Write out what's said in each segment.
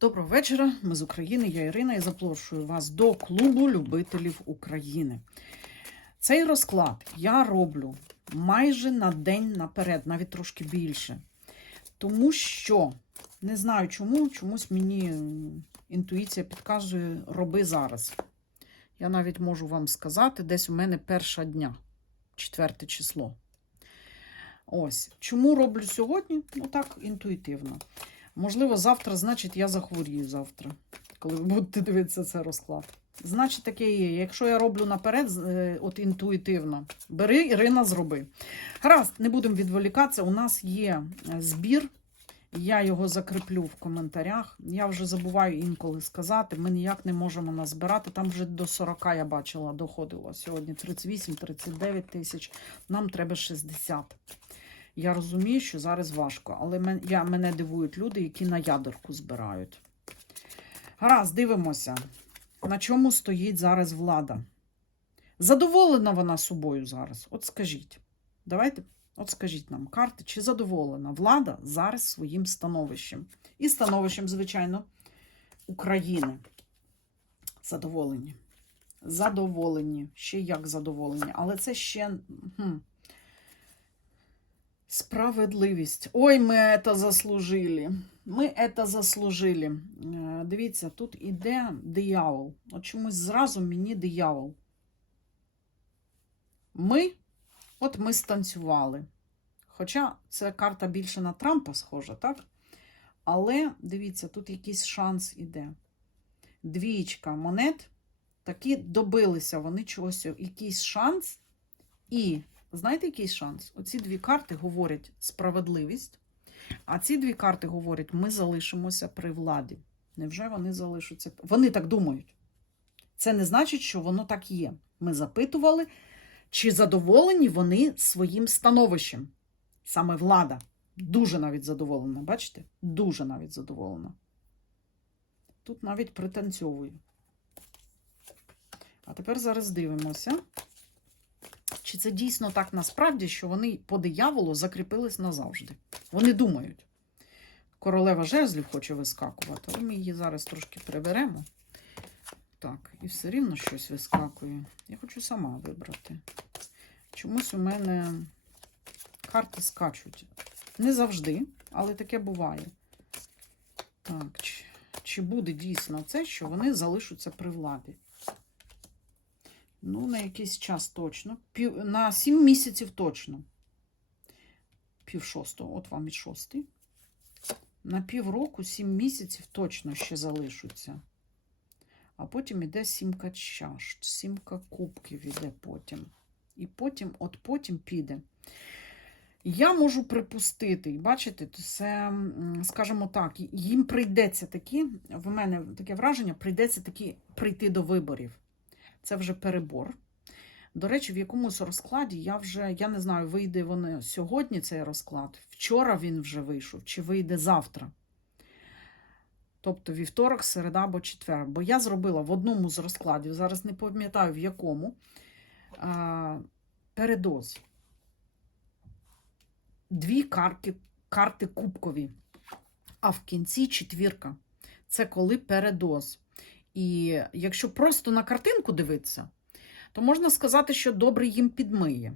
Доброго вечора. Ми з України. Я Ірина і запрошую вас до клубу любителів України. Цей розклад я роблю майже на день наперед, навіть трошки більше. Тому що не знаю чому, чомусь мені інтуїція підказує роби зараз. Я навіть можу вам сказати, десь у мене перша дня, четверте число. Ось. Чому роблю сьогодні? Ну так, інтуїтивно. Можливо, завтра, значить, я захворію завтра, коли ви будете дивитися цей розклад. Значить, таке є. Якщо я роблю наперед, е, от інтуїтивно, бери, Ірина, зроби. Гаразд, не будемо відволікатися. У нас є е, збір. Я його закріплю в коментарях. Я вже забуваю інколи сказати. Ми ніяк не можемо назбирати. Там вже до 40 я бачила, доходило сьогодні 38-39 тисяч. Нам треба 60. Я розумію, що зараз важко, але мен, я, мене дивують люди, які на ядерку збирають. Гаразд, дивимося, на чому стоїть зараз влада. Задоволена вона собою зараз? От скажіть. Давайте, от скажіть нам, карти, чи задоволена влада зараз своїм становищем? І становищем, звичайно, України. Задоволені. Задоволені. Ще як задоволені. Але це ще. Хм, Справедливість. Ой, ми це заслужили. Ми це заслужили. Е, Дивіться, тут іде диявол. От чомусь зразу мені диявол. Ми, от ми станцювали. Хоча це карта більше на Трампа схожа, так? Але дивіться, тут якийсь шанс іде. Двічка монет. Такі добилися вони чогось, якийсь шанс. І знаєте, який шанс? Оці дві карти говорять справедливість, а ці дві карти говорять, ми залишимося при владі. Невже вони залишаться? Вони так думають. Це не значить, що воно так є. Ми запитували, чи задоволені вони своїм становищем. Саме влада. Дуже навіть задоволена, бачите? Дуже навіть задоволена. Тут навіть пританцьовую. А тепер зараз дивимося. Чи це дійсно так насправді, що вони по дияволу закріпились назавжди? Вони думають. Королева жезлів хоче вискакувати, але ми її зараз трошки приберемо. Так, і все рівно щось вискакує. Я хочу сама вибрати. Чомусь у мене карти скачуть. Не завжди, але таке буває. Так, чи, буде дійсно це, що вони залишаться при владі? Ну, на якийсь час точно. Пів, на 7 місяців точно. Пів шостого, от вам і шостий. На півроку, 7 місяців точно ще залишаться. А потім іде сімка чаш, сімка кубків іде потім. І потім, от потім піде. Я можу припустити, і бачите, це, скажімо так, їм прийдеться такі, в мене таке враження, прийдеться таки прийти до виборів. Це вже перебор. До речі, в якомусь розкладі я вже, я не знаю, вийде вони сьогодні цей розклад, вчора він вже вийшов, чи вийде завтра. Тобто вівторок, середа або четвер. Бо я зробила в одному з розкладів, зараз не пам'ятаю в якому, а, передоз. Дві карти, карти кубкові, а в кінці четвірка. Це коли передоз. І якщо просто на картинку дивитися, то можна сказати, що добре їм підмиє.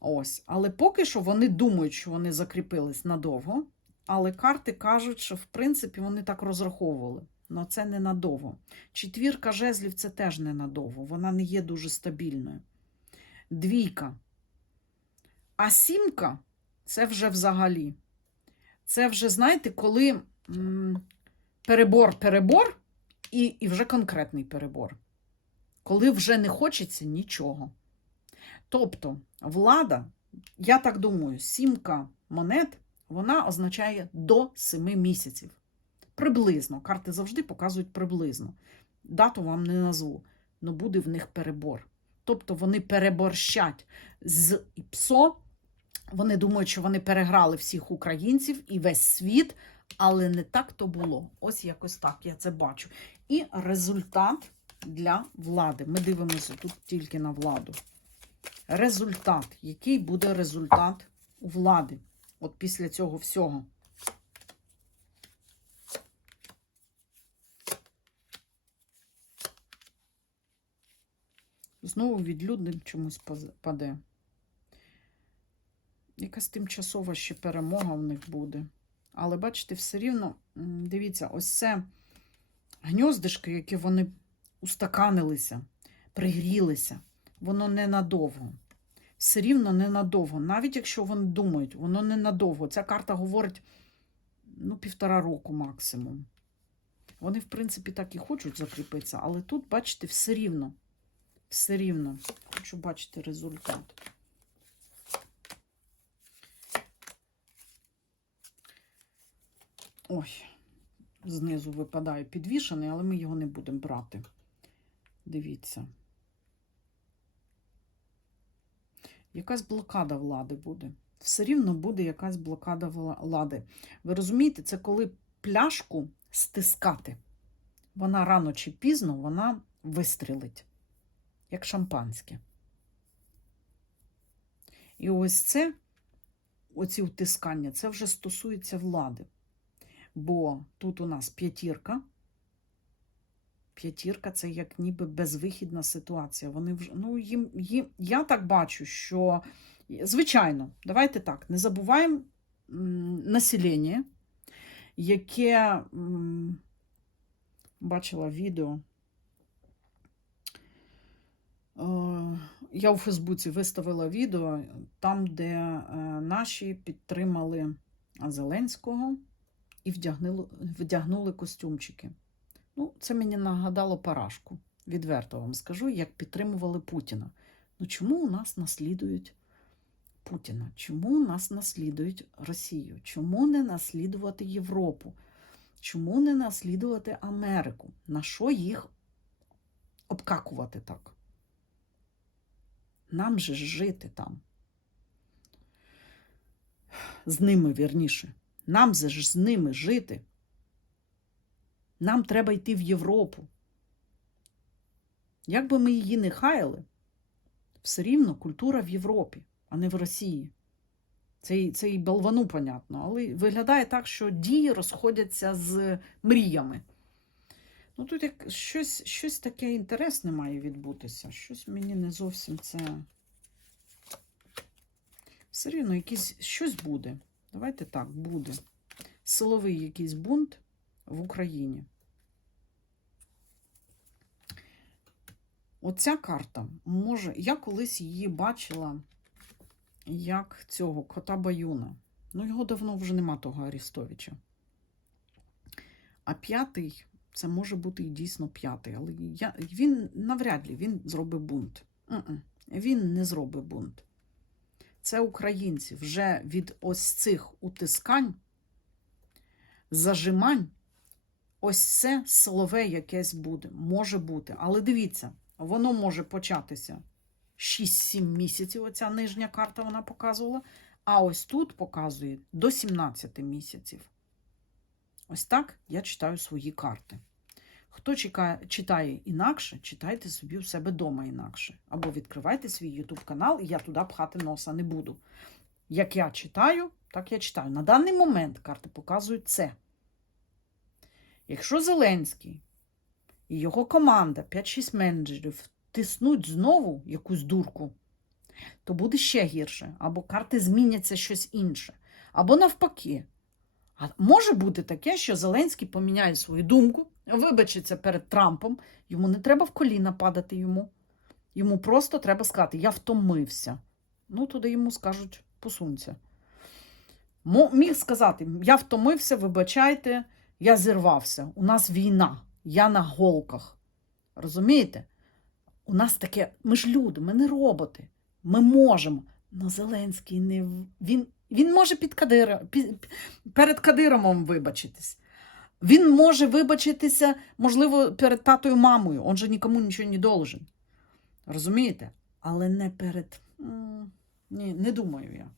Ось. Але поки що вони думають, що вони закріпились надовго. Але карти кажуть, що в принципі вони так розраховували. Але це не надовго. Четвірка жезлів це теж не надовго. Вона не є дуже стабільною. Двійка. А сімка це вже взагалі. Це вже, знаєте, коли. Перебор, перебор і, і вже конкретний перебор. Коли вже не хочеться нічого. Тобто, влада, я так думаю, сімка монет, вона означає до 7 місяців. Приблизно. Карти завжди показують приблизно. Дату вам не назву, але буде в них перебор. Тобто вони переборщать з ПСО. Вони думають, що вони переграли всіх українців і весь світ, але не так то було. Ось якось так я це бачу. І результат для влади. Ми дивимося тут тільки на владу. Результат. Який буде результат у влади? От після цього всього. Знову відлюдним чомусь паде. Якась тимчасова ще перемога в них буде. Але бачите, все рівно, дивіться, ось це гньоздишки, які вони устаканилися, пригрілися, воно ненадовго. Все рівно ненадовго. Навіть якщо вони думають, воно ненадовго. Ця карта говорить ну, півтора року максимум. Вони, в принципі, так і хочуть закріпитися, але тут, бачите, все рівно. Все рівно. Хочу бачити результат. Ой, знизу випадає підвішений, але ми його не будемо брати. Дивіться. Якась блокада влади буде. Все рівно буде якась блокада влади. Ви розумієте, це коли пляшку стискати. Вона рано чи пізно вона вистрілить, як шампанське. І ось це, оці втискання, це вже стосується влади. Бо тут у нас п'ятірка. П'ятірка це як ніби безвихідна ситуація. Вони вже, ну, їм, їм, я так бачу, що, звичайно, давайте так, не забуваємо населення, яке бачила відео. Е, Я у Фейсбуці виставила відео там, де е, наші підтримали Зеленського і вдягнули, вдягнули костюмчики. Ну, це мені нагадало парашку. Відверто вам скажу, як підтримували Путіна. Ну чому у нас наслідують Путіна? Чому у нас наслідують Росію? Чому не наслідувати Європу? Чому не наслідувати Америку? На що їх обкакувати так? Нам же жити там. З ними вірніше. Нам же ж з ними жити. Нам треба йти в Європу. Як би ми її не хаяли, все рівно культура в Європі, а не в Росії. Це, це і болвану понятно, але виглядає так, що дії розходяться з мріями. Ну, тут як щось, щось таке інтересне має відбутися. Щось мені не зовсім це. Все рівно якийсь щось буде. Давайте так, буде. Силовий якийсь бунт в Україні. Оця карта може. Я колись її бачила як цього кота Баюна. Ну, його давно вже нема того Арістовича. А п'ятий це може бути і дійсно п'ятий, але я, він навряд ли він зробить бунт. Він не зробить бунт. Це українці вже від ось цих утискань, зажимань, ось це силове якесь буде, може бути. Але дивіться, воно може початися 6-7 місяців. Оця нижня карта вона показувала. А ось тут показує до 17 місяців. Ось так я читаю свої карти. Хто читає інакше, читайте собі у себе вдома інакше. Або відкривайте свій YouTube канал, і я туди пхати носа не буду. Як я читаю, так я читаю. На даний момент карти показують це. Якщо Зеленський і його команда, 5-6 менеджерів, тиснуть знову якусь дурку, то буде ще гірше. Або карти зміняться щось інше. Або навпаки. А може бути таке, що Зеленський поміняє свою думку, вибачиться перед Трампом, йому не треба в коліна падати йому. Йому просто треба сказати, я втомився. Ну, туди йому скажуть, посунься. Міг сказати, я втомився, вибачайте, я зірвався. У нас війна, я на голках. Розумієте? У нас таке, ми ж люди, ми не роботи. Ми можемо. Но Зеленський не він, він може під Кадира, під, перед Кадиромом вибачитись. Він може вибачитися, можливо, перед татою мамою. Он же нікому нічого не должен. Розумієте? Але не перед. Ні, не думаю я.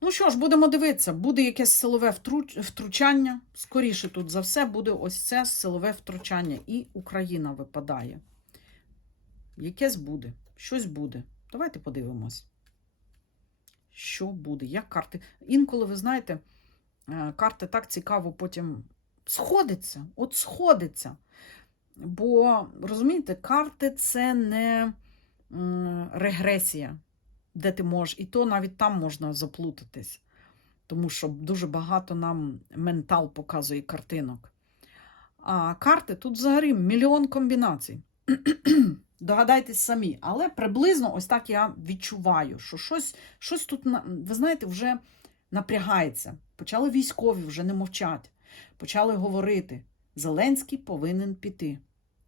Ну що ж, будемо дивитися, буде якесь силове втручання. Скоріше тут за все буде ось це силове втручання. І Україна випадає. Якесь буде, щось буде. Давайте подивимось. Що буде? Як карти? Інколи, ви знаєте, карти так цікаво потім сходиться. От сходиться. Бо розумієте, карти це не регресія, де ти можеш, і то навіть там можна заплутатись, тому що дуже багато нам ментал показує картинок. А карти тут взагалі мільйон комбінацій. Догадайтесь самі, але приблизно ось так я відчуваю, що щось, щось тут, ви знаєте, вже напрягається. Почали військові вже не мовчать, почали говорити. Зеленський повинен піти.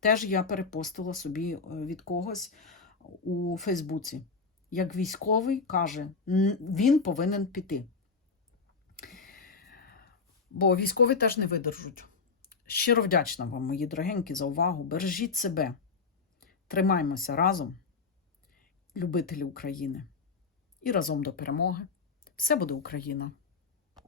Теж я перепостила собі е, від когось у Фейсбуці. Як військовий каже, він повинен піти. Бо військові теж не видержуть. Щиро вдячна вам, мої дорогенькі, за увагу. Бережіть себе. Тримаймося разом, любителі України. І разом до перемоги. Все буде Україна!